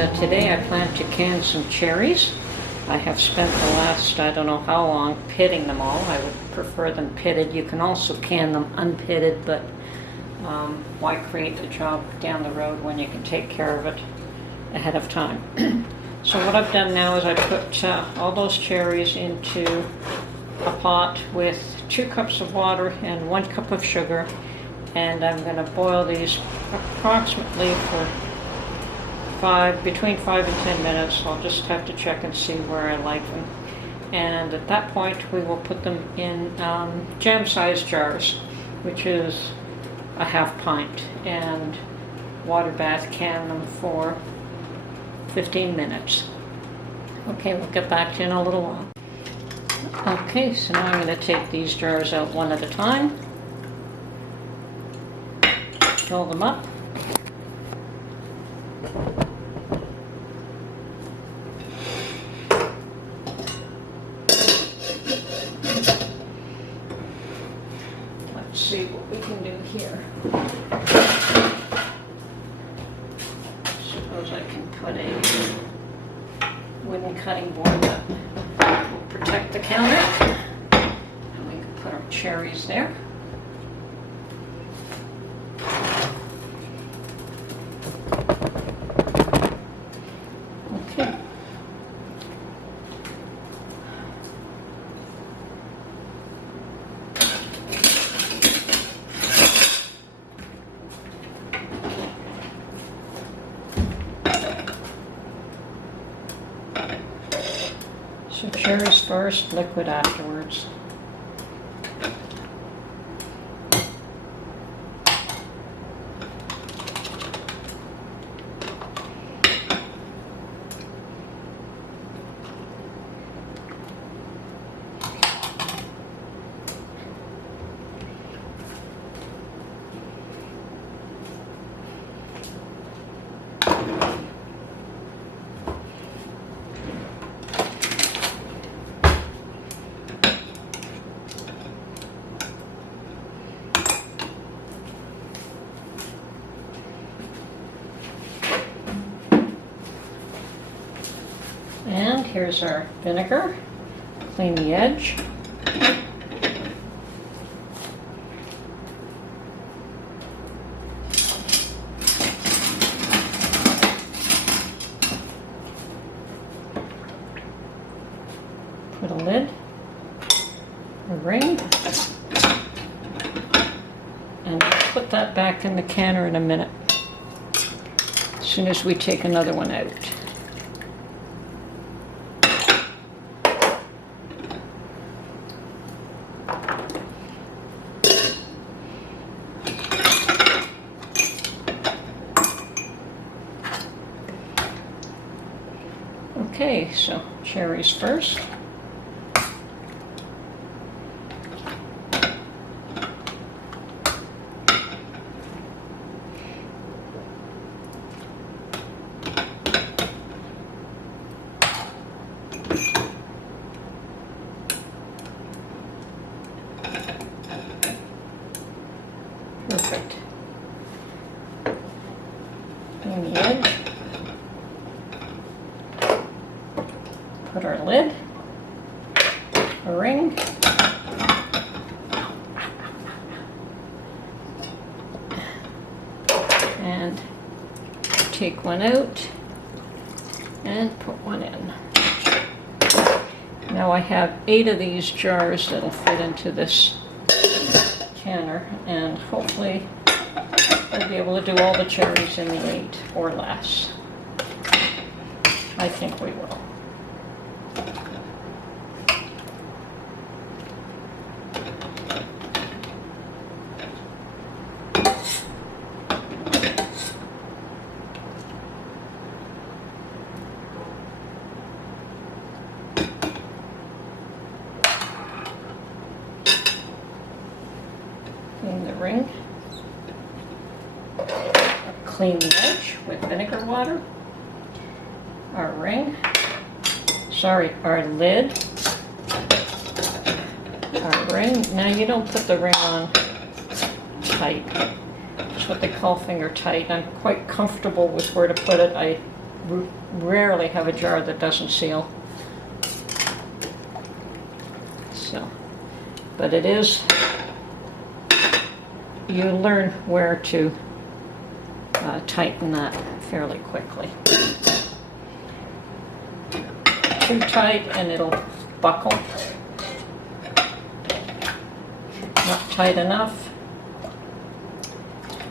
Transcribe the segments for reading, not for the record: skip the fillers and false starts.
Today I plan to can some cherries. I have spent the last, I don't know how long, pitting them all. I would prefer them pitted. You can also can them unpitted, but why create the job down the road when you can take care of it ahead of time? So what I've done now is I put all those cherries into a pot with 2 cups of water and 1 cup of sugar, and I'm going to boil these approximately for between 5 and 10 minutes. I'll just have to check and see where I like them. And at that point we will put them in jam-sized jars, which is a ½ pint, and WaterBath can them for 15 minutes. Okay, we'll get back to you in a little while. Okay, so now I'm going to take these jars out one at a time, fill them up. Let's see what we can do here. Suppose I can put a wooden cutting board that will protect the counter. And we can put our cherries there. Okay. So cherries first, liquid afterwards. And here's our vinegar. Clean the edge. Put a lid, a ring, and put that back in the canner in a minute, as soon as we take another one out. Okay, so cherries first. Perfect. Clean the edge. Put our lid, a ring, and take one out and put one in. Now I have 8 of these jars that'll fit into this canner, and hopefully we'll be able to do all the cherries in the 8 or less. I think we will. Clean the ring. Clean the edge with vinegar water. Our ring. Our lid. Our ring. Now you don't put the ring on tight. It's what they call finger tight. I'm quite comfortable with where to put it. I rarely have a jar that doesn't seal. So, but it is, you learn where to tighten that fairly quickly. Too tight and it'll buckle. Not tight enough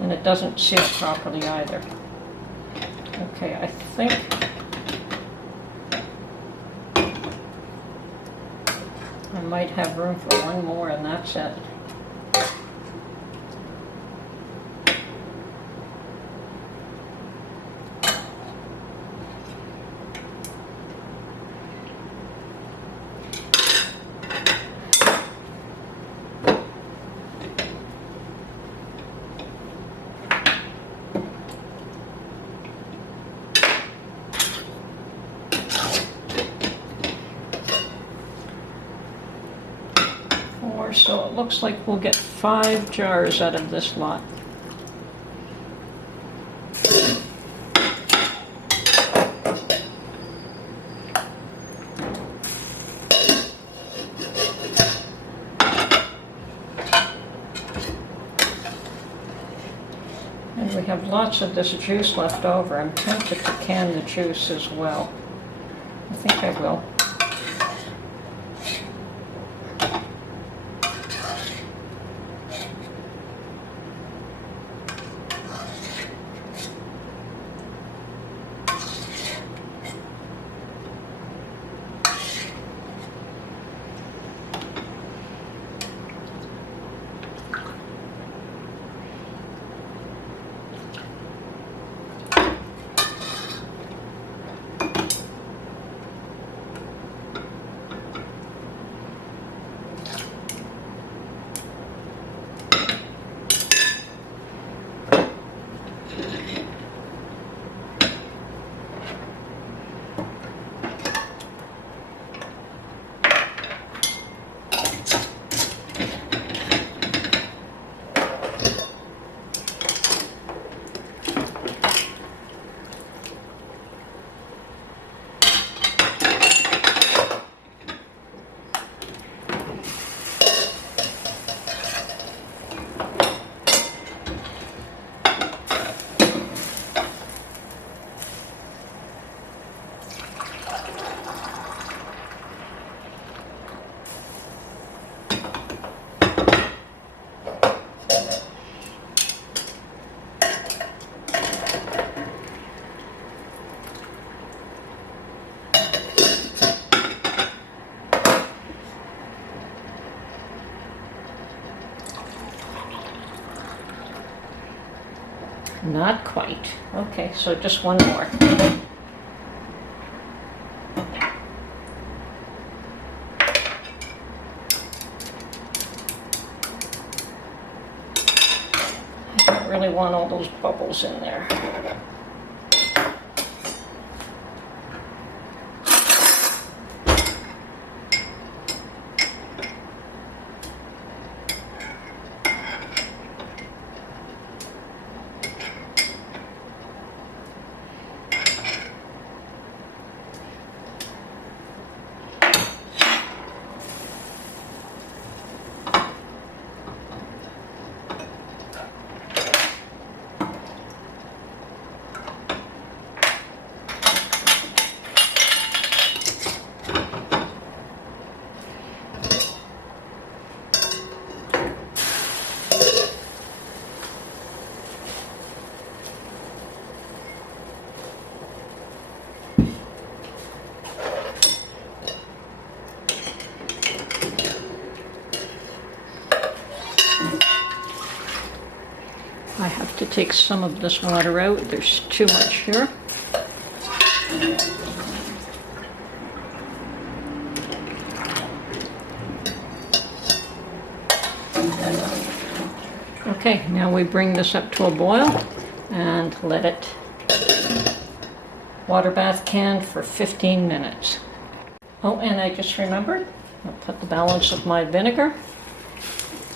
and it doesn't seal properly either. Okay, I think I might have room for one more and that's it. So it looks like we'll get 5 jars out of this lot. And we have lots of this juice left over. I'm tempted to can the juice as well. I think I will. Not quite. Okay, so just one more. I don't really want all those bubbles in there. I have to take some of this water out. There's too much here. Okay, now we bring this up to a boil and let it water bath can for 15 minutes. Oh, and I just remembered, I'll put the balance of my vinegar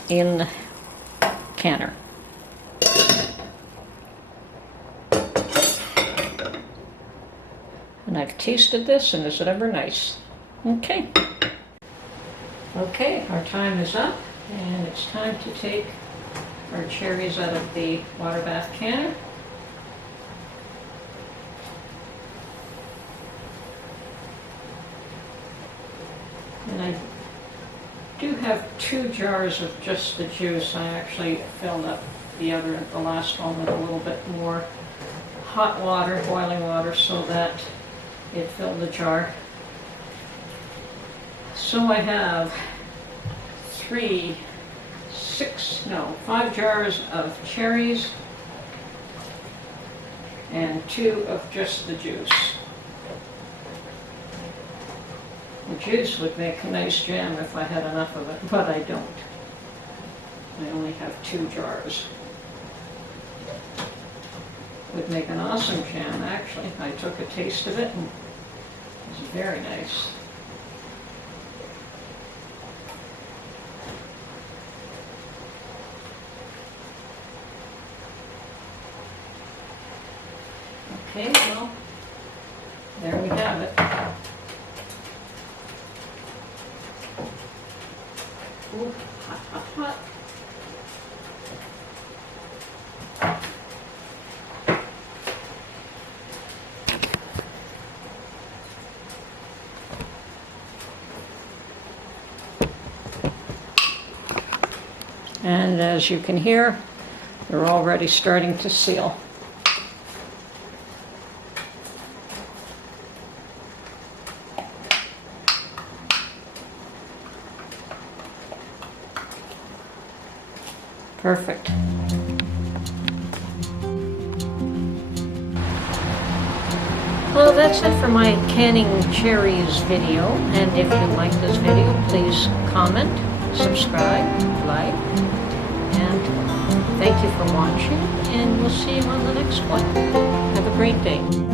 in the canner. I've tasted this, and is it ever nice? Okay. Okay, our time is up, and it's time to take our cherries out of the WaterBath canner. And I do have 2 jars of just the juice. I actually filled up the last one with a little bit more hot water, boiling water, so that it filled the jar. So I have 5 jars of cherries and 2 of just the juice. The juice would make a nice jam if I had enough of it, but I don't. I only have 2 jars. Would make an awesome jam, actually. I took a taste of it and it was very nice. Okay, well, there we have it. Ooh, hot, hot, hot. And as you can hear, they're already starting to seal. Perfect. Well, that's it for my canning cherries video. And if you like this video, please comment, subscribe, like, and thank you for watching. And we'll see you on the next one. Have a great day.